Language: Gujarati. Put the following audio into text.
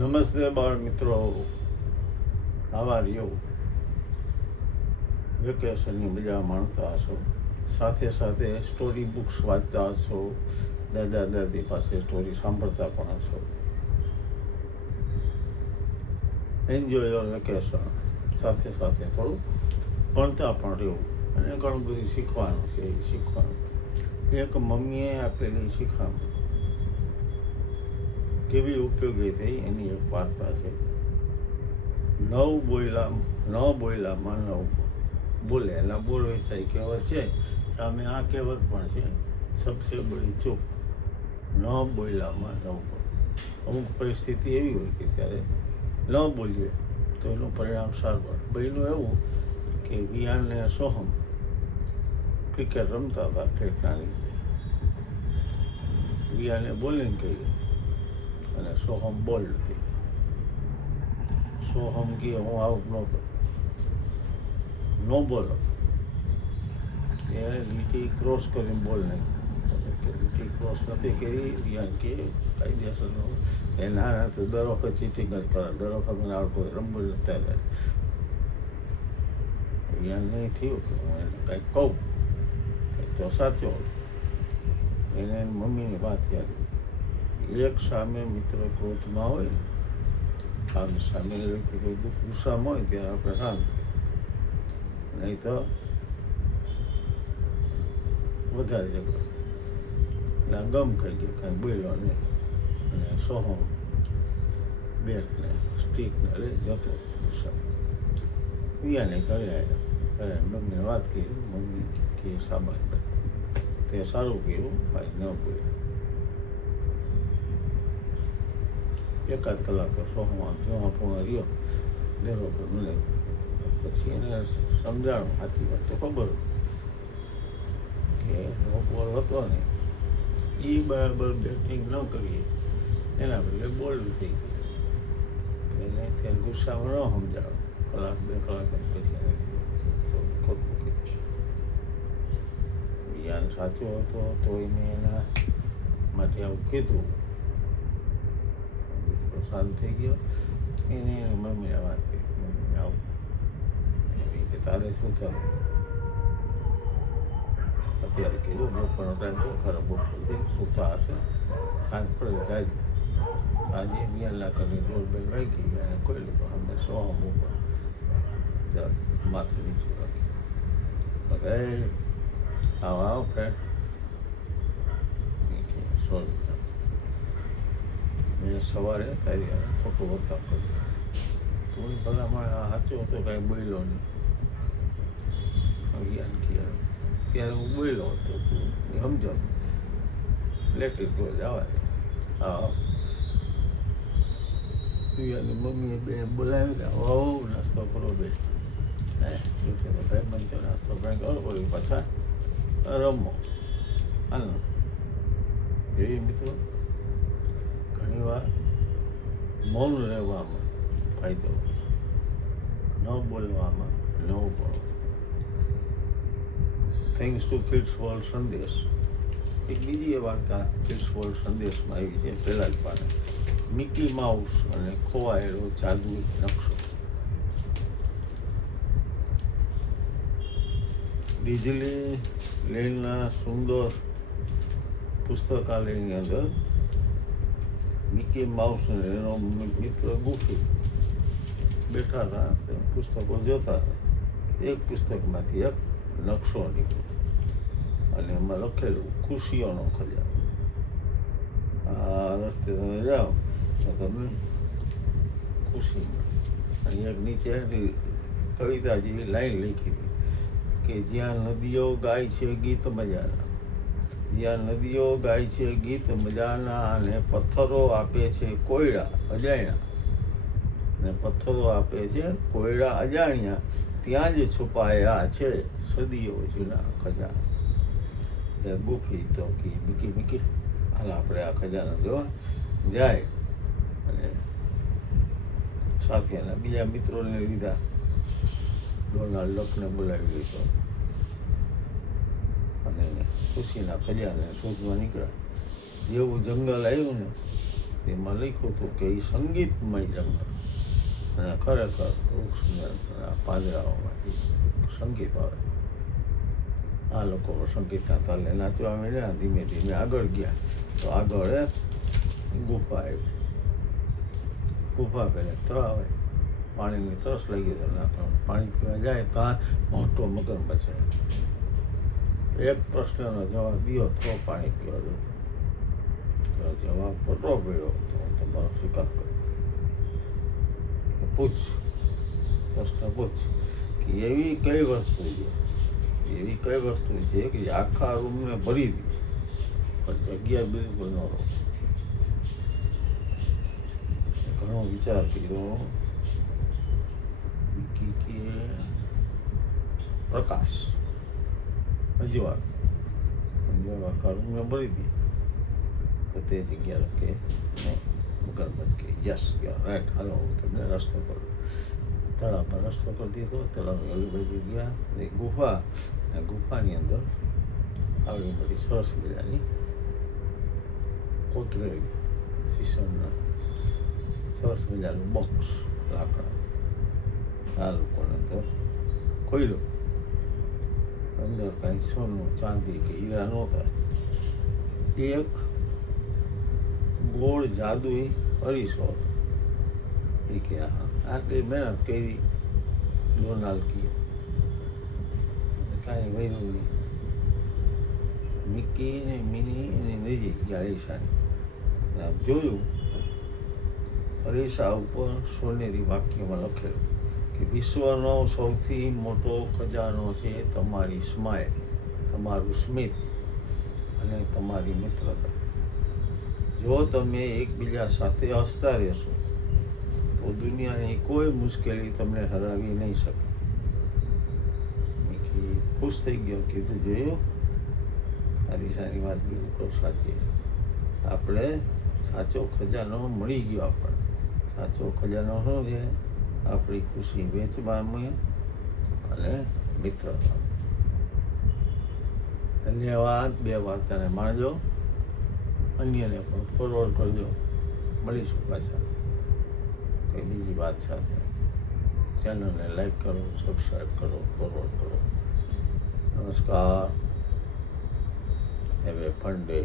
નમસ્તે બાળ મિત્રો, આવા રહ્યો વેકેશનની મજા માણતા હશો, સાથે સાથે સ્ટોરી બુક્સ વાંચતા હશો, દાદા દાદી પાસે સ્ટોરી સાંભળતા પણ હશો. Enjoy your vacation. સાથે સાથે થોડું ભણતા પણ રહેવું અને ઘણું બધું શીખવાનું છે. એ શીખવાનું એક મમ્મીએ આપેલી શીખવાનું કેવી ઉપયોગી થઈ એની એક વાર્તા છે. ન બોયલામાં નવ બોલે. એના બોલ વેચાય કહેવત છે, સામે આ કહેવત પણ છે, સબસે બડી ચૂપ. ન બોયલામાં નવ બોલ. અમુક પરિસ્થિતિ એવી હોય કે ત્યારે ન બોલીએ તો એનું પરિણામ સારું. બન્યું એવું કે વિયાન ને સોહમ ક્રિકેટ રમતા હતા ઠેઠના નીચે. વિયાને બોલિંગ કરી અને સોહમ બોલ્ડ હતી. સોહમ કે હું આઉટ નહોતો, નો બોલો. એ લીટી ક્રોસ કરીને બોલ નાખી કે લીટી ક્રોસ નથી કરી. વિયાન કે કાયદેસર એ ના તો દર વખત ચીટિંગ જ કરે, દર વખત મને આવડતો રમવું નથી. વિયાન નહીં થયું કે હું એને કાંઈક કહું તો સાચો. એને મમ્મીની વાત યાદ. એક સામે મિત્ર ક્રોધમાં હોય ને, આમ સામે વ્યક્તિ કોઈ ગુસ્સામાં હોય ત્યારે આપણે શાંત, નહીં તો વધારે ઝઘડો. એટલે આ ગમ ખાઈ ગયો, કાંઈ બોલ્યો નહીં. અને સોહમ બેટને સ્ટીકને લઈ જતો ગુસ્સા. વિયાને ઘરે આવ્યા, ઘરે મમ્મીને વાત કરી. મમ્મી કે શાબાશ ભાઈ, તે સારું કર્યું ભાઈ, ન બોલ્યો. એકાદ કલાક તો સોહમ આમ જોવા પૂર્ણ રહ્યો, ધરો મને. પછી એને સમજાણું, સાચી વાત તો ખબર કે નો બોલ હતો ને એ બરાબર બેટિંગ ન કરીએ એના બદલે બોલ્ડ થઈ ગયું. એને ત્યારે ગુસ્સામાં ન સમજાવો. કલાક બે કલાક પછી એને તો ખોટું કીધું. યાન સાચો હતો તો એને એના માટે આવું કીધું. શાંત થઈ ગયો. એને મમ્મીને વાત કરી, મમ્મી આવું એવી કે તારે શું થયું અત્યારે? કીધું બપોરનો ટાઈમ છે, ખરો બપોર સૂતા હશે, સાંજ પડે જાય. સાંજે મિયાના ઘરની ડોરબેલ વાગી અને કોઈ લીધો અમને સોહમ ઉપર માથું નીચું રાખ્યું. આવો ફ્રેન્ડ, સોરી મેં સવારે તારી ખોટું વર્તાવ કર્યું. તું ભલામાં સાચો હતો, કાંઈ બોલ્યો નહીં. ત્યારે હું બોલ્યો હતો, તું સમજો ઇલેક્ટ્રિક ગો જવા દે. હા, પિયાની મમ્મીએ બેન બોલાવી ને, હો નાસ્તો કરો બે. શું છે તો ભાઈ બનતો નાસ્તો ભાઈ કરો પડ્યું, પાછા રમો. હાલ જોઈએ મિત્રો, ઘણીવાર મૌન રહેવામાં ફાયદો, ન બોલવામાં ન બોલો. થેન્ક્સ ટુ કિડ્સ વર્લ્ડ સંદેશ. એક બીજી એ વાર્તા કિડ્સ વર્લ્ડ સંદેશમાં આવી છે, પહેલાં જ પાને. મિકી માઉસ અને ખોવાયેલો જાદુઈ નકશો. ડિઝની લેન્ડના સુંદર પુસ્તકાલયની અંદર મિકી માઉસ અને એનો મિત્ર ગુફી બેઠા હતા, પુસ્તકો જોતા હતા. એક પુસ્તકમાંથી એક નકશો નીકળ્યો અને એમાં લખેલું ખુશીઓનો ખજાનો. આ રસ્તે તમે જાઓ તો તમે ખુશીમાં. અને એક નીચે કવિતા જેવી લાઈન લખી હતી કે જ્યાં નદીઓ ગાય છે ગીત મજાના, જ્યાં નદીઓ ગાય છે ગીત મજાના, અને પથ્થરો આપે છે કોયડા અજાણ્યા, અને પથ્થરો આપે છે કોયડા અજાણ્યા, ત્યાં જ છુપાયા છે સદીઓ જૂના ખજાના. એ ગુફી તો કે મિકી હાલ આપણે આ ખજાનો જોવા જાય. અને સાથે એના બીજા મિત્રોને લીધા. ડોનાલ્ડ ડકને બોલાવી લીધો અને ખુશીના ખજાને શોધવા નીકળ્યા. જેવું જંગલ આવ્યું ને તેમાં લખ્યું હતું કે એ સંગીતમય જંગલ, અને ખરેખર વૃક્ષને પાંજરાઓમાંથી સંગીત આવે. આ લોકો સંગીતના તાલે નાચવા માંડ્યા. ધીમે ધીમે આગળ ગયા તો આગળ ગુફા આવી. ગુફા પહેલાં તળાવ આવે, પાણીની તરસ લાગી તો પાણી પીવા જાય તો આ મોટો મગરમચ્છ છે. એક પ્રશ્નનો જવાબ દો તો પાણી પીવા દો. જવાબ ખોટો પડ્યો તો હું તમારો સ્વીકાર કરું. પૂછ, પ્રશ્ન પૂછ કે એવી કઈ વસ્તુ છે કે જે આખા રૂમને ભરી દે પણ જગ્યા બિલકુલ ન રહો. ઘણો વિચાર કર્યો. કે પ્રકાશ, અજવાળ આખા રૂમને ભરી દે તો તે જગ્યા કે નહીં. મગરમચ્છ કે યસ યાર રાઈટ, હાલો હું તમને રસ્તો કરું. તળાવમાં રસ્તો કરી દીધો. તળાવની ઓલી બાજુ ગયા. ગુફા, અને ગુફાની અંદર આવડી બધી સરસ મજાની કોતરેલી શીશમના સરસ મજાનું બોક્સ લાકડા. આ લોકોને તો ખોલ્યો. અંદર કાંઈ સોનું ચાંદી કે હીરા નહોતા. એક ગોળ જાદુઈ અરીસો હતો. એ કે આટલી મહેનત કરી ડોનાલ્ડ કીએ કાંઈ વહેલું નહીં. મિકી ને મિની એની નજીક ગયા અરીસાની. આમ જોયું, અરીસા ઉપર સોનેરી વાક્યમાં લખેલું કે વિશ્વનો સૌથી મોટો ખજાનો છે તમારી સ્માઇલ, તમારું સ્મિત અને તમારી મિત્રતા. જો તમે એકબીજા સાથે હસતા રહેશો તો દુનિયાની કોઈ મુશ્કેલી તમને હરાવી નહીં શકે. મિકી ખુશ થઈ ગયો. કીધું જોયું, અરીસાની વાત બિલકુલ સાચી. આપણે સાચો ખજાનો મળી ગયો. આપણને સાચો ખજાનો શું છે? આપણી ખુશી વેચવામાં અને મિત્રતા. ધન્યવાદ. બે વાર્તાને માણજો, અન્યને પણ ફોરવર્ડ કરજો. મળીશું પાછા કંઈ બીજી વાત સાથે. ચેનલને લાઈક કરો, સબસ્ક્રાઈબ કરો, ફોરવર્ડ કરો. નમસ્કાર. Have a fun day.